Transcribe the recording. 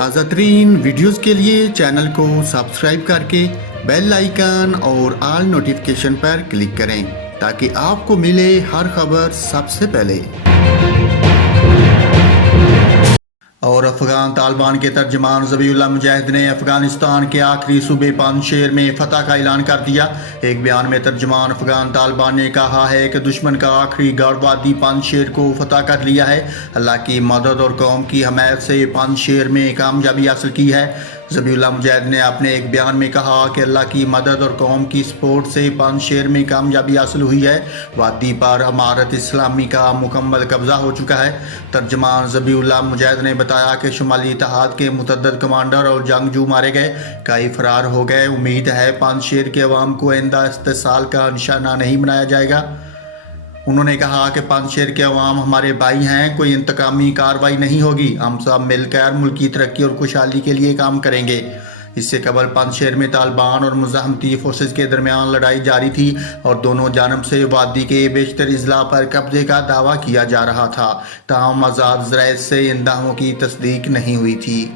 تازہ ترین ویڈیوز کے لیے چینل کو سبسکرائب کر کے بیل آئیکن اور آل نوٹیفیکیشن پر کلک کریں تاکہ آپ کو ملے ہر خبر سب سے پہلے۔ اور افغان طالبان کے ترجمان ذبیح اللہ مجاہد نے افغانستان کے آخری صوبے پنجشیر میں فتح کا اعلان کر دیا۔ ایک بیان میں ترجمان افغان طالبان نے کہا ہے کہ دشمن کا آخری گڑھ وادی پنجشیر کو فتح کر لیا ہے۔ اللہ کی مدد اور قوم کی حمایت سے پنجشیر میں کامیابی حاصل کی ہے۔ ذبیح اللہ مجاہد نے اپنے ایک بیان میں کہا کہ اللہ کی مدد اور قوم کی سپورٹ سے پنجشیر میں کامیابی حاصل ہوئی ہے۔ وادی پر امارت اسلامی کا مکمل قبضہ ہو چکا ہے۔ ترجمان ذبیح اللہ مجاہد نے بتایا کہ شمالی اتحاد کے متعدد کمانڈر اور جنگجو مارے گئے، کئی فرار ہو گئے۔ امید ہے پنجشیر کے عوام کو آئندہ استحصال کا نشانہ نہیں بنایا جائے گا۔ انہوں نے کہا کہ پنجشیر کے عوام ہمارے بھائی ہیں، کوئی انتقامی کارروائی نہیں ہوگی، ہم سب مل کر ملکی ترقی اور خوشحالی کے لیے کام کریں گے۔ اس سے قبل پنجشیر میں طالبان اور مزاحمتی فورسز کے درمیان لڑائی جاری تھی اور دونوں جانب سے وادی کے بیشتر اضلاع پر قبضے کا دعویٰ کیا جا رہا تھا، تاہم آزاد ذرائع سے ان دعووں کی تصدیق نہیں ہوئی تھی۔